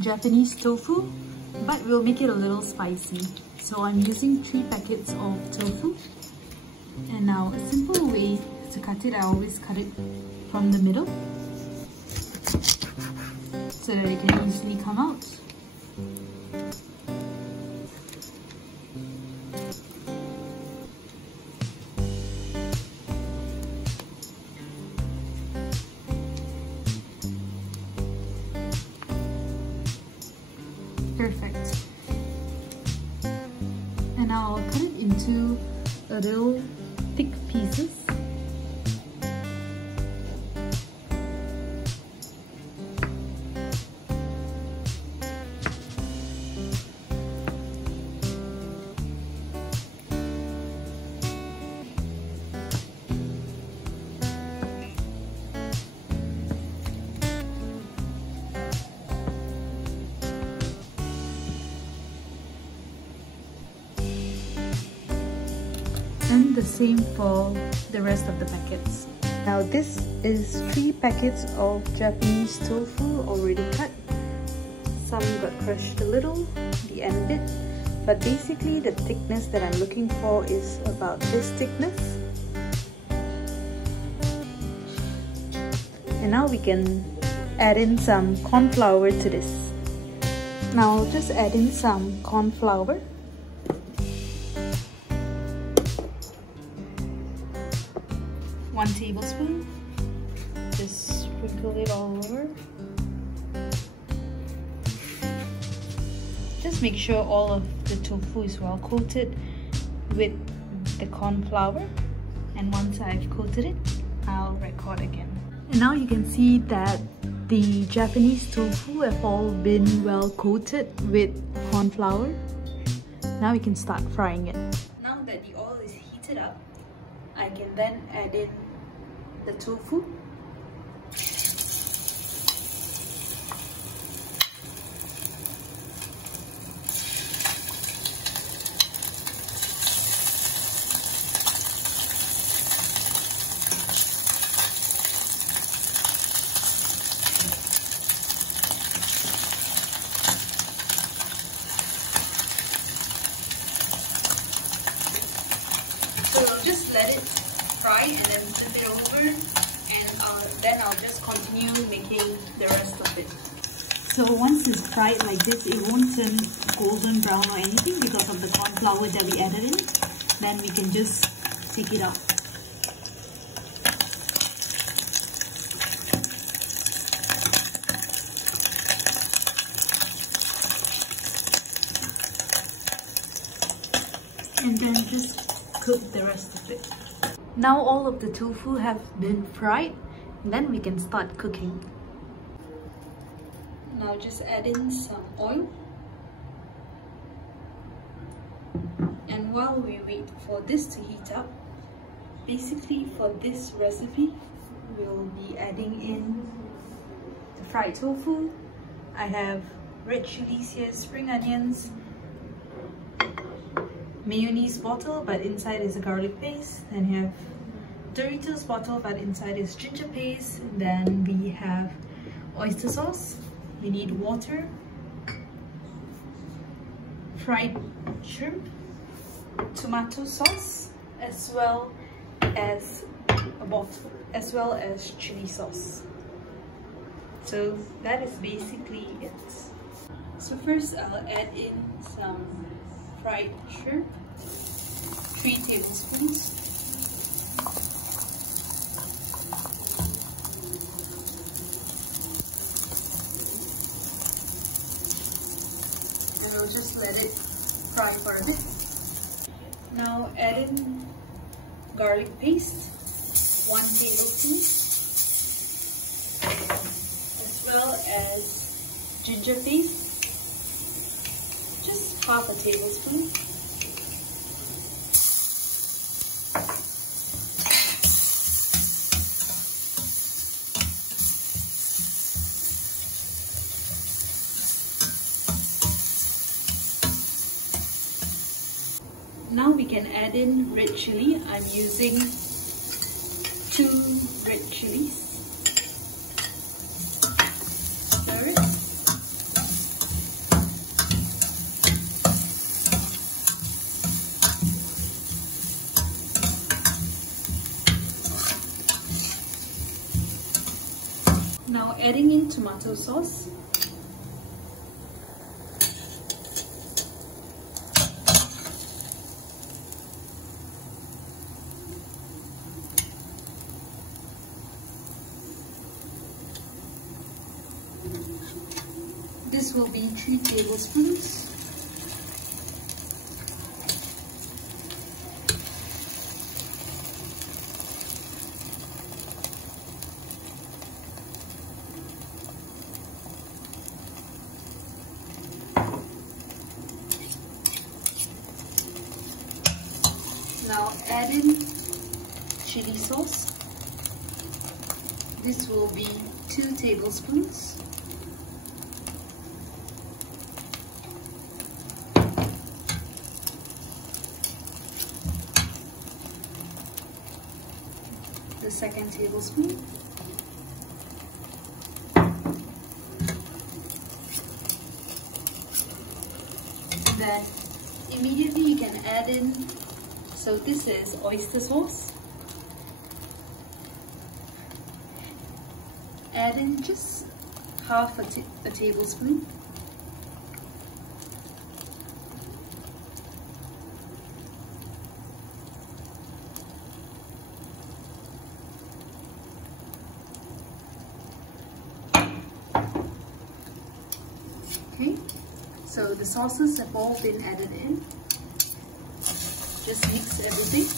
Japanese tofu, but we'll make it a little spicy. So I'm using 3 packets of tofu. And now a simple way to cut it, I always cut it from the middle so that it can easily come out. Perfect. And I'll cut it into a little thick pieces. And the same for the rest of the packets. Now this is 3 packets of Japanese tofu already cut. Some got crushed a little, the end bit, but basically the thickness that I'm looking for is about this thickness. And now we can add in some corn flour to this. Now I'll just add in some corn flour. One tablespoon. Just sprinkle it all over. Just make sure all of the tofu is well coated with the corn flour. And once I've coated it, I'll record again. And now you can see that the Japanese tofu have all been well coated with corn flour. Now we can start frying it. Now that the oil is heated up, I can then add in the tofu. So just let it fry and then flip it over, and then I'll just continue making the rest of it. So once it's fried like this, it won't turn golden brown or anything because of the corn flour that we added in. Then we can just take it out. And then just cook the rest of it. Now all of the tofu have been fried, and then we can start cooking. Now just add in some oil. And while we wait for this to heat up, basically for this recipe, we'll be adding in the fried tofu. I have red chilies here, spring onions, mayonnaise bottle, but inside is a garlic paste. Then you have Doritos bottle, but inside is ginger paste. And then we have oyster sauce. You need water, fried shrimp, tomato sauce, as well as a bottle, as well as chili sauce. So that is basically it. So first I'll add in some fried shrimp, 3 tablespoons. And we'll just let it fry for a bit. Now add in garlic paste, 1 tablespoon, as well as ginger paste, just half a tablespoon. Now we can add in red chili. I'm using 2 red chilies. Stir it. Now adding in tomato sauce. This will be 3 tablespoons. Now add in chili sauce. This will be 2 tablespoons. The second tablespoon. Then immediately you can add in, so this is oyster sauce. Add in just half a tablespoon. Okay, so the sauces have all been added in. Just mix everything.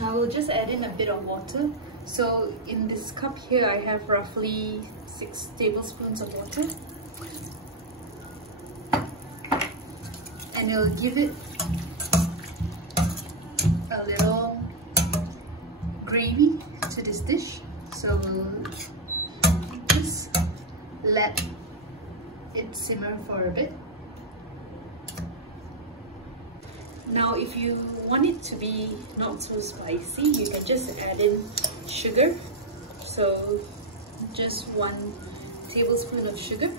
Now we'll just add in a bit of water. So in this cup here, I have roughly 6 tablespoons of water. And it'll give it a little gravy to this dish. So we'll just let it simmer for a bit. Now if you want it to be not so spicy, you can just add in sugar. So just 1 tablespoon of sugar.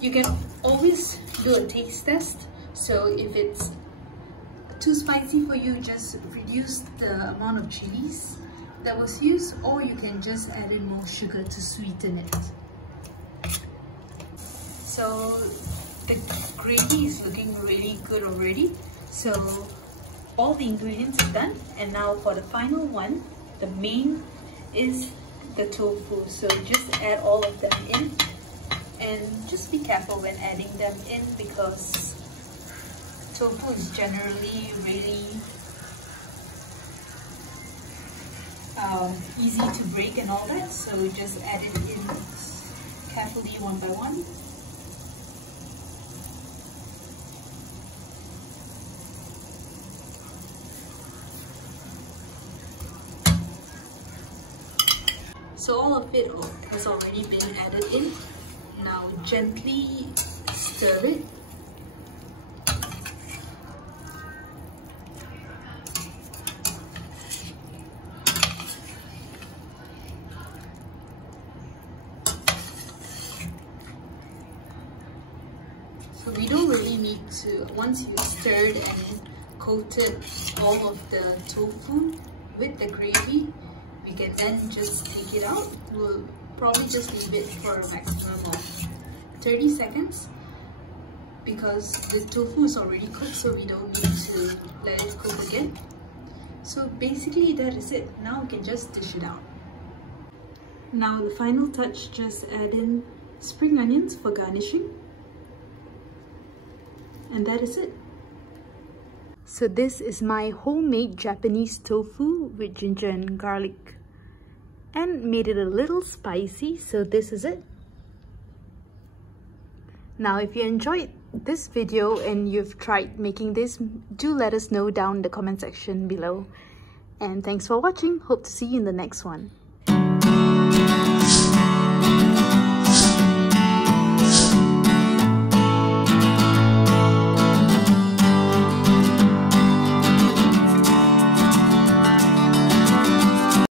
You can always do a taste test. So if it's too spicy for you, just reduce the amount of chilies that was used, or you can just add in more sugar to sweeten it. So the gravy is looking really good already. So all the ingredients are done, and now for the final one, the main is the tofu. So just add all of them in, and just be careful when adding them in because tofu is generally really easy to break and all that, so just add it in carefully one by one. So all of it has already been added in. Now gently stir it. So we don't really need to, once you stirred and coated all of the tofu with the gravy, we can then just take it out. We'll probably just leave it for a maximum of 30 seconds because the tofu is already cooked, so we don't need to let it cook again. So basically that is it. Now we can just dish it out. Now the final touch, just add in spring onions for garnishing. And that is it. So this is my homemade Japanese tofu with ginger and garlic, and made it a little spicy, so this is it. Now if you enjoyed this video and you've tried making this, do let us know down in the comment section below. And thanks for watching. Hope to see you in the next one.